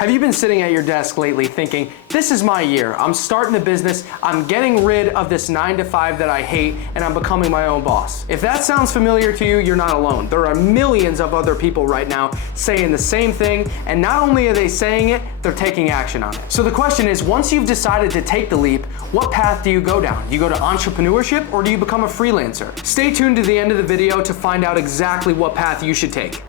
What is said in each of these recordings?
Have you been sitting at your desk lately thinking, this is my year, I'm starting a business, I'm getting rid of this 9-to-5 that I hate, and I'm becoming my own boss? If that sounds familiar to you, you're not alone. There are millions of other people right now saying the same thing, and not only are they saying it, they're taking action on it. So the question is, once you've decided to take the leap, what path do you go down? Do you go to entrepreneurship or do you become a freelancer? Stay tuned to the end of the video to find out exactly what path you should take.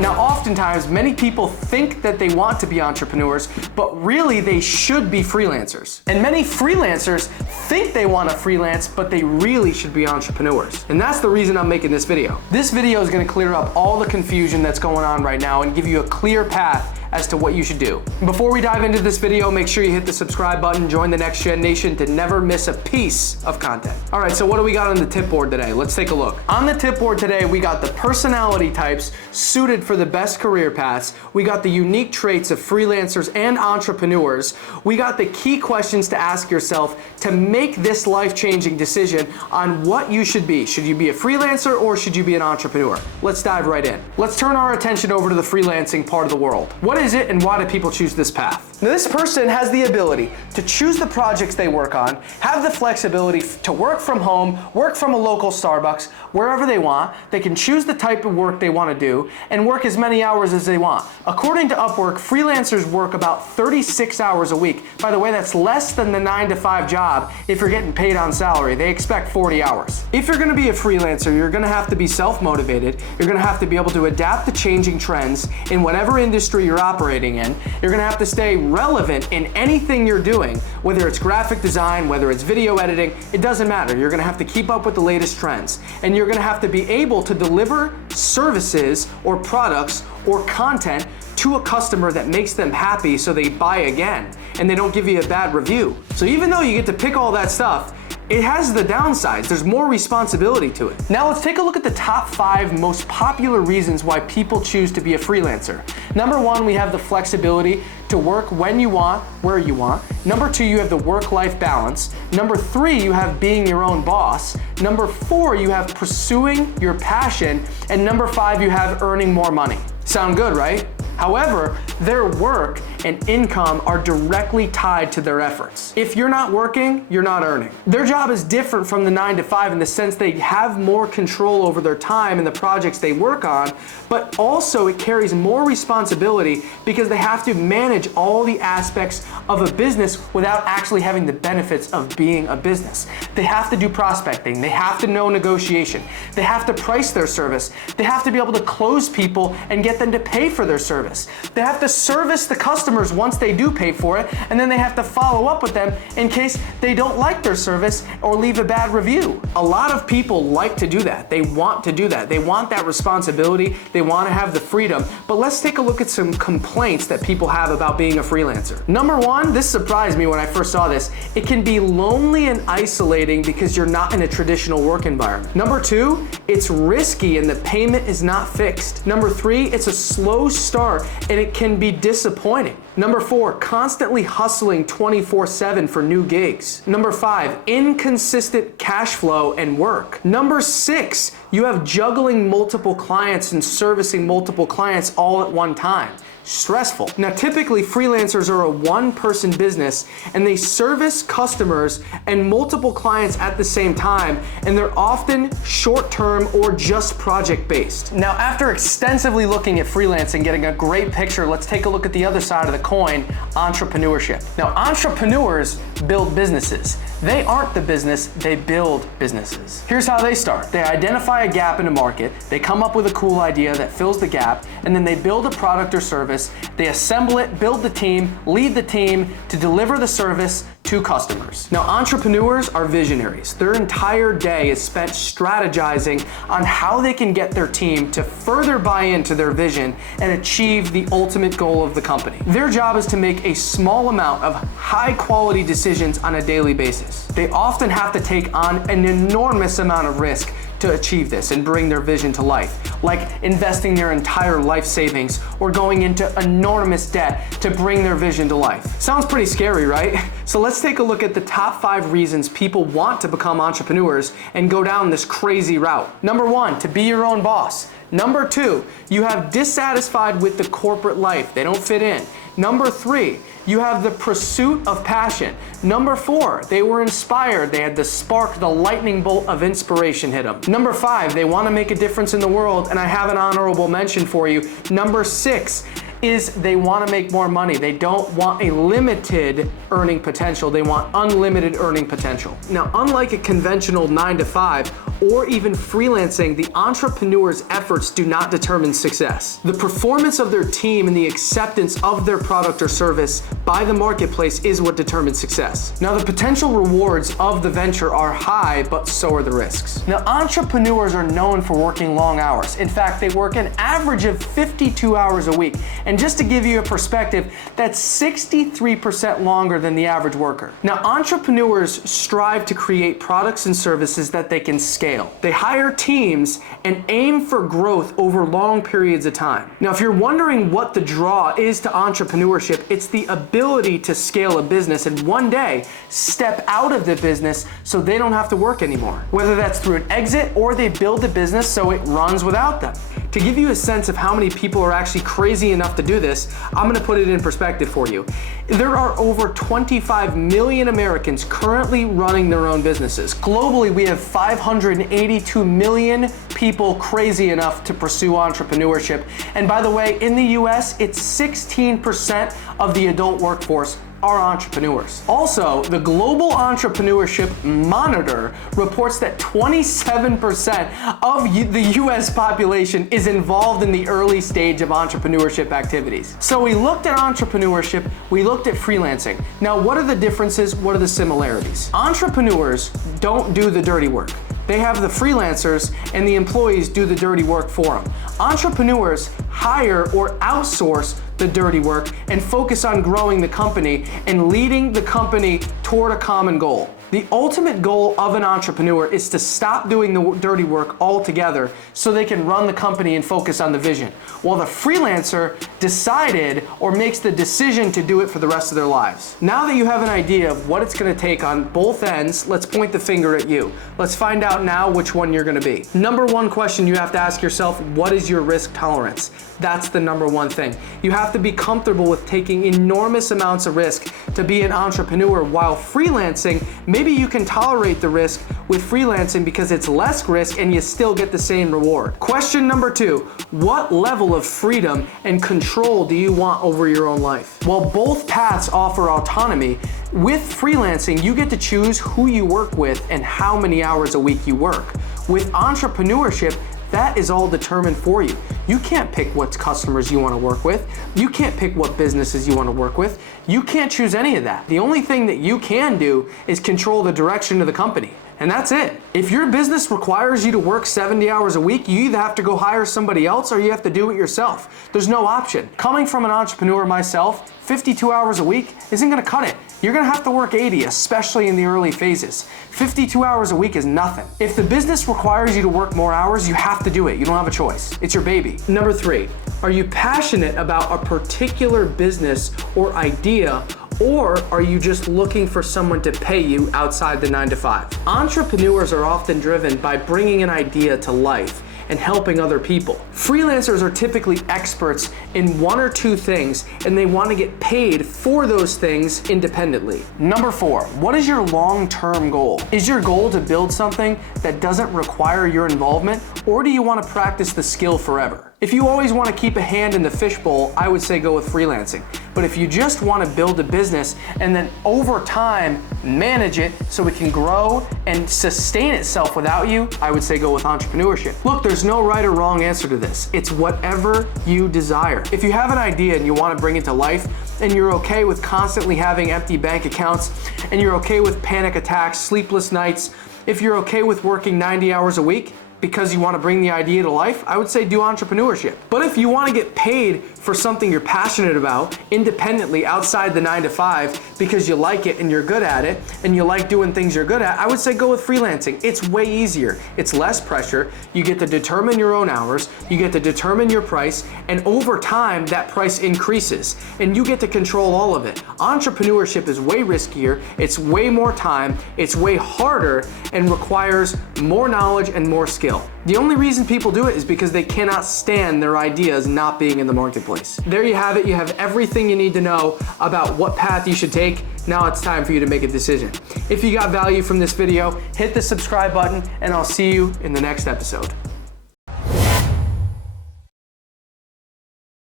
Now, oftentimes, many people think that they want to be entrepreneurs, but really they should be freelancers. And many freelancers think they want to freelance, but they really should be entrepreneurs. And that's the reason I'm making this video. This video is going to clear up all the confusion that's going on right now and give you a clear path as to what you should do. Before we dive into this video, make sure you hit the subscribe button, join the Next Gen Nation to never miss a piece of content. All right, so what do we got on the tip board today? Let's take a look. On the tip board today, we got the personality types suited for the best career paths. We got the unique traits of freelancers and entrepreneurs. We got the key questions to ask yourself to make this life-changing decision on what you should be. Should you be a freelancer or should you be an entrepreneur? Let's dive right in. Let's turn our attention over to the freelancing part of the world. What is it and why do people choose this path? Now, this person has the ability to choose the projects they work on, have the flexibility to work from home, work from a local Starbucks, wherever they want. They can choose the type of work they want to do and work as many hours as they want. According to Upwork, freelancers work about 36 hours a week. By the way, that's less than the 9-to-5 job if you're getting paid on salary. They expect 40 hours. If you're going to be a freelancer, you're going to have to be self-motivated. You're going to have to be able to adapt to changing trends in whatever industry you're operating in. You're going to have to stay relevant in anything you're doing, whether it's graphic design, whether it's video editing, it doesn't matter. You're going to have to keep up with the latest trends. And you're going to have to be able to deliver services or products or content to a customer that makes them happy so they buy again and they don't give you a bad review. So even though you get to pick all that stuff, it has the downsides. There's more responsibility to it. Now let's take a look at the top 5 most popular reasons why people choose to be a freelancer. Number 1, we have the flexibility to work when you want, where you want. Number 2, you have the work-life balance. Number 3, you have being your own boss. Number 4, you have pursuing your passion. And number 5, you have earning more money. Sound good, right? However, their work and income are directly tied to their efforts. If you're not working, you're not earning. Their job is different from the 9-to-5 in the sense they have more control over their time and the projects they work on, but also it carries more responsibility because they have to manage all the aspects of a business without actually having the benefits of being a business. They have to do prospecting, they have to know negotiation, they have to price their service, they have to be able to close people and get them to pay for their service. They have to service the customers once they do pay for it, and then they have to follow up with them in case they don't like their service or leave a bad review. A lot of people like to do that. They want to do that. They want that responsibility. They want to have the freedom. But let's take a look at some complaints that people have about being a freelancer. Number 1, this surprised me when I first saw this. It can be lonely and isolating because you're not in a traditional work environment. Number 2, it's risky and the payment is not fixed. Number 3, it's a slow start and it can be disappointing. Number 4, constantly hustling 24/7 for new gigs. Number 5, inconsistent cash flow and work. Number 6, you have juggling multiple clients and servicing multiple clients all at one time. Stressful. Now, typically freelancers are a one-person business and they service customers and multiple clients at the same time, and they're often short-term or just project-based. Now, after extensively looking at freelancing, getting a great picture, let's take a look at the other side of the coin, entrepreneurship. Now, entrepreneurs build businesses. They aren't the business, they build businesses. Here's how they start. They identify a gap in a market, they come up with a cool idea that fills the gap, and then they build a product or service, they assemble it, build the team, lead the team to deliver the service to customers. Now, entrepreneurs are visionaries. Their entire day is spent strategizing on how they can get their team to further buy into their vision and achieve the ultimate goal of the company. Their job is to make a small amount of high-quality decisions on a daily basis. They often have to take on an enormous amount of risk to achieve this and bring their vision to life, like investing their entire life savings or going into enormous debt to bring their vision to life. Sounds pretty scary, right? So let's take a look at the top 5 reasons people want to become entrepreneurs and go down this crazy route. Number 1, to be your own boss. Number 2, you have dissatisfied with the corporate life. They don't fit in. Number 3, you have the pursuit of passion. Number 4, they were inspired. They had the spark, the lightning bolt of inspiration hit them. Number 5, they want to make a difference in the world, and I have an honorable mention for you. Number 6 is they want to make more money. They don't want a limited earning potential. They want unlimited earning potential. Now, unlike a conventional 9-to-5 or even freelancing, the entrepreneur's efforts do not determine success. The performance of their team and the acceptance of their product or service by the marketplace is what determines success. Now, the potential rewards of the venture are high, but so are the risks. Now, entrepreneurs are known for working long hours. In fact, they work an average of 52 hours a week. And just to give you a perspective, that's 63% longer than the average worker. Now, entrepreneurs strive to create products and services that they can scale. They hire teams and aim for growth over long periods of time. Now, if you're wondering what the draw is to entrepreneurship, it's the ability to scale a business and one day step out of the business so they don't have to work anymore. Whether that's through an exit or they build a business so it runs without them. To give you a sense of how many people are actually crazy enough to do this, I'm gonna put it in perspective for you. There are over 25 million Americans currently running their own businesses. Globally, we have 582 million people crazy enough to pursue entrepreneurship. And by the way, in the US, it's 16% of the adult workforce are entrepreneurs. Also, the Global Entrepreneurship Monitor reports that 27% of the US population is involved in the early stage of entrepreneurship activities. So we looked at entrepreneurship, we looked at freelancing. Now, what are the differences? What are the similarities? Entrepreneurs don't do the dirty work. They have the freelancers and the employees do the dirty work for them. Entrepreneurs hire or outsource the dirty work and focus on growing the company and leading the company toward a common goal. The ultimate goal of an entrepreneur is to stop doing the dirty work altogether so they can run the company and focus on the vision, while the freelancer decided or makes the decision to do it for the rest of their lives. Now that you have an idea of what it's going to take on both ends, let's point the finger at you. Let's find out now which one you're going to be. Number 1 question you have to ask yourself, what is your risk tolerance? That's the number 1 thing. You have to be comfortable with taking enormous amounts of risk to be an entrepreneur, while freelancing, maybe you can tolerate the risk with freelancing because it's less risk and you still get the same reward. Question number 2, what level of freedom and control do you want over your own life? While both paths offer autonomy, with freelancing, you get to choose who you work with and how many hours a week you work. With entrepreneurship, that is all determined for you. You can't pick what customers you want to work with. You can't pick what businesses you want to work with. You can't choose any of that. The only thing that you can do is control the direction of the company. And that's it. If your business requires you to work 70 hours a week, you either have to go hire somebody else or you have to do it yourself. There's no option. Coming from an entrepreneur myself, 52 hours a week isn't gonna cut it. You're gonna have to work 80, especially in the early phases. 52 hours a week is nothing. If the business requires you to work more hours, you have to do it. You don't have a choice. It's your baby. Number 3, are you passionate about a particular business or idea, or are you just looking for someone to pay you outside the 9-to-5? Entrepreneurs are often driven by bringing an idea to life and helping other people. Freelancers are typically experts in 1 or 2 things, and they want to get paid for those things independently. Number 4, what is your long-term goal? Is your goal to build something that doesn't require your involvement, or do you want to practice the skill forever? If you always want to keep a hand in the fishbowl, I would say go with freelancing. But if you just want to build a business and then over time manage it so it can grow and sustain itself without you, I would say go with entrepreneurship. Look, there's no right or wrong answer to this. It's whatever you desire. If you have an idea and you want to bring it to life, and you're okay with constantly having empty bank accounts, and you're okay with panic attacks, sleepless nights, if you're okay with working 90 hours a week, because you want to bring the idea to life, I would say do entrepreneurship. But if you want to get paid for something you're passionate about, independently, outside the 9 to 5, because you like it and you're good at it, and you like doing things you're good at, I would say go with freelancing. It's way easier. It's less pressure. You get to determine your own hours. You get to determine your price, and over time, that price increases, and you get to control all of it. Entrepreneurship is way riskier. It's way more time. It's way harder and requires more knowledge and more skill. The only reason people do it is because they cannot stand their ideas not being in the marketplace. There you have it. You have everything you need to know about what path you should take. Now it's time for you to make a decision. If you got value from this video, hit the subscribe button, and I'll see you in the next episode.